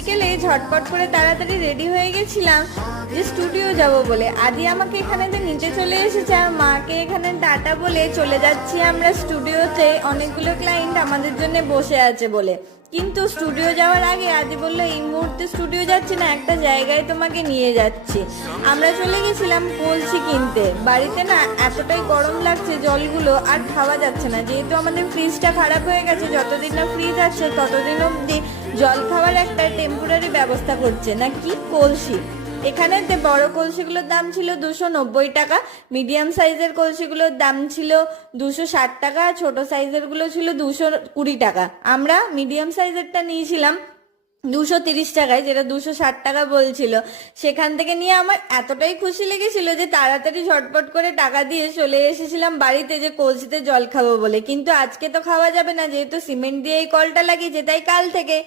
বিকেলে ঝটপট করে তাড়াতাড়ি রেডি হয়ে গেছিলাম যে স্টুডিও যাব বলে। আদি আমাকে এখানে নিতে চলে এসেছে আর মাকে এখানে টাটা বলে চলে যাচ্ছি আমরা স্টুডিওতে, অনেকগুলো ক্লায়েন্ট আমাদের জন্য বসে আছে বলে। কিন্তু স্টুডিও যাওয়ার আগে আদি বললো এই মুহূর্তে স্টুডিও যাচ্ছি না, একটা জায়গায় তোমাকে নিয়ে যাচ্ছি। আমরা চলে গেছিলাম কলসি কিনতে। বাড়িতে না এতটাই গরম লাগছে, জলগুলো আর খাওয়া যাচ্ছে না, যেহেতু আমাদের ফ্রিজটা খারাপ হয়ে গেছে। যতদিন না ফ্রিজ আছে ততদিন অবধি জল খাওয়ার একটা টেম্পোরারি ব্যবস্থা করছে না কি কলসি। এখানে বড় কলসিগুলোর দাম ছিল 290 টাকা, মিডিয়াম সাইজের কলসিগুলোর দাম ছিল 260 টাকা, ছোট সাইজের গুলো ছিল 220 টাকা। আমরা মিডিয়াম সাইজেরটা নিয়েছিলাম 230 টাকায়, যেটা 260 টাকা বলছিল। সেখান থেকে নিয়ে আমার এতটাই খুশি লেগেছিল যে তাড়াতাড়ি ঝটপট করে টাকা দিয়ে চলে এসেছিলাম বাড়িতে যে কলসিতে জল খাবো বলে। কিন্তু আজকে তো খাওয়া যাবে না, যেহেতু সিমেন্ট দিয়ে এই কলটা লাগিয়েছে, তাই কাল থেকে